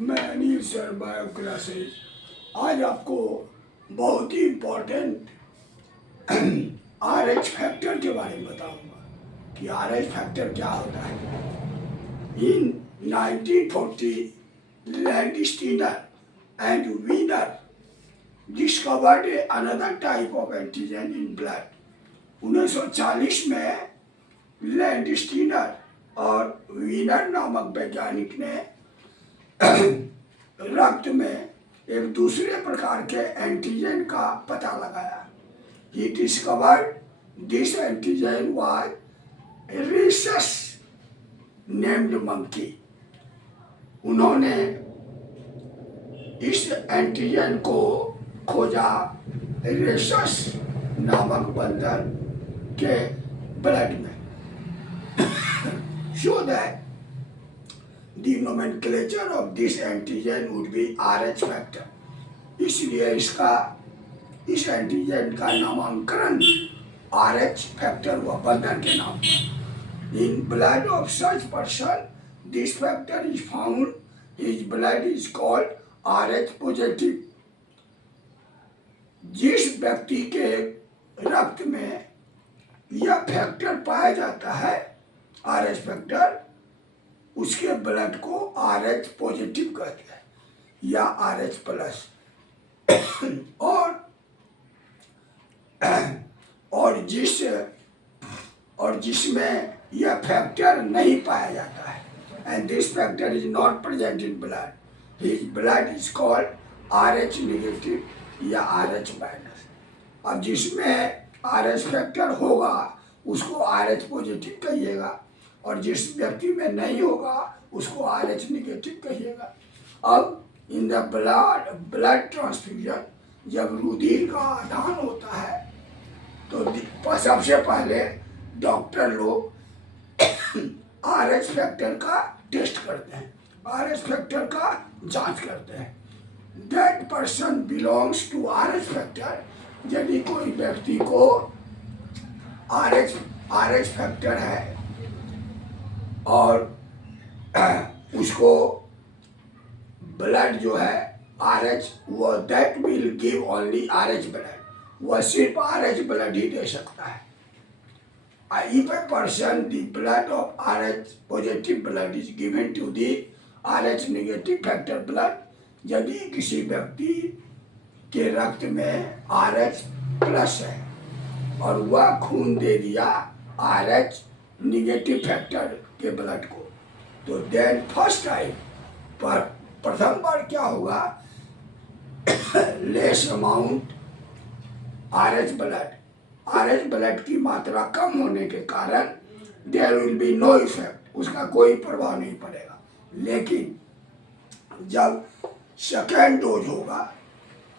मैं Anil sir bio classes आज आपको बहुत ही इम्पोर्टेंट RH फैक्टर के बारे में बताऊंगा कि RH फैक्टर क्या होता है। In 1940 Landsteiner and Wiener discovered another type of antigen in blood. 1940 में लैंडस्टीनर और वीनर नामक वैज्ञानिक ने रक्त में एक दूसरे प्रकार के एंटीजन का पता लगाया। He discovered this antigen was rhesus named monkey। उन्होंने इस एंटीजन को खोजा rhesus नामक बंदर के ब्लड में। So that the nomenclature of this antigen would be RH factor। इसलिए इस एंटीजन का नामांकन RH फैक्टर हुआ बंदर के नाम पर। In blood of such person this factor is found, his blood is called RH positive. जिस व्यक्ति के रक्त में यह फैक्टर पाया जाता है RH फैक्टर, उसके ब्लड को RH पॉजिटिव कहते हैं या RH प्लस। और जिसमें यह फैक्टर नहीं पाया जाता है, and this factor is not present in blood, his blood is called RH negative या RH माइनस। अब जिसमें RH फैक्टर होगा उसको RH पॉजिटिव कहिएगा, और जिस व्यक्ति में नहीं होगा उसको RH नेगेटिव कहिएगा। अब इन द ब्लड ट्रांसफ्यूजन, जब रुधिर का आदान होता है तो सबसे पहले डॉक्टर लोग RH फैक्टर का टेस्ट करते हैं, RH फैक्टर का जांच करते हैं। That person belongs to RH factor. यदि कोई व्यक्ति को RH फैक्टर है और उसको ब्लड जो है RH, वो that will give only RH blood, वह सिर्फ RH ब्लड ही दे सकता है। If a person the blood of RH positive blood is given to the RH negative factor blood, यदि किसी व्यक्ति के रक्त में RH प्लस है और वह खून दे दिया RH नेगेटिव फैक्टर के ब्लड को, तो देन फर्स्ट टाइम पर प्रथम बार क्या होगा, लेस अमाउंट RH ब्लड की मात्रा कम होने के कारण there will be no effect, उसका कोई प्रभाव नहीं पड़ेगा। लेकिन जब सेकेंड डोज होगा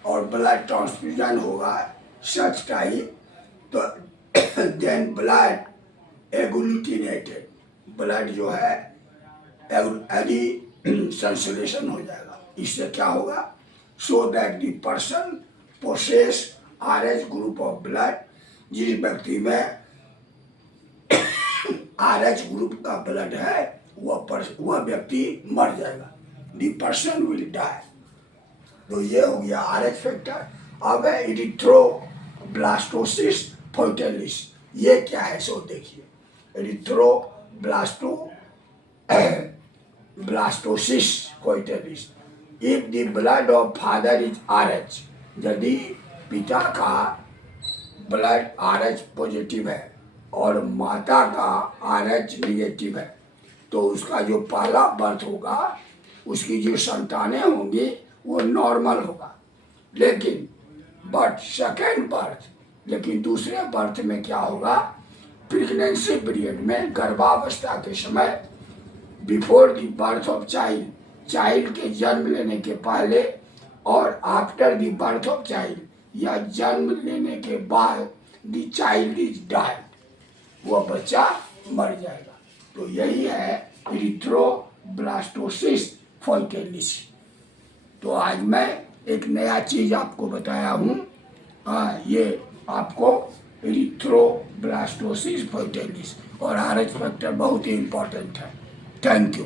और ब्लड ट्रांसफ्यूजन होगा सच टाइम, तो देन ब्लड एग्लूटिनेटेड, ब्लड जो है एडिसंसलेशन हो जाएगा। इससे क्या होगा, so that the person possess RH group of blood, जिस व्यक्ति में RH ग्रुप का ब्लड है वह व्यक्ति मर जाएगा, द पर्सन विल डाई। तो ये हो गया RH फैक्टर। अब है एरिथ्रोब्लास्टोसिस फर्टिलिस। ये क्या है सो देखिए, erythroblastosis fetalis. If the blood of father is RH, यदि पिता का ब्लड RH पॉजिटिव है और माता का RH निगेटिव है, तो उसका जो पहला बर्थ होगा, उसकी जो संतानें होंगी वो नॉर्मल होगा। लेकिन सेकेंड बर्थ, लेकिन दूसरे बर्थ में क्या होगा, प्रेगनेंसी पीरियड में, गर्भावस्था के समय, before the birth of child के जन्म लेने के पहले और after the birth of child, या जन्म लेने के बाद द चाइल्ड इज डाइड, वह बच्चा मर जाएगा। तो यही है एरिथ्रोब्लास्टोसिस फर्टिलिस। तो आज मैं एक नया चीज आपको बताया हूँ। ये आपको एरिथ्रोब्लास्टोसिस फर्टिलिस और RH फैक्टर बहुत ही इम्पोर्टेंट है। Thank you.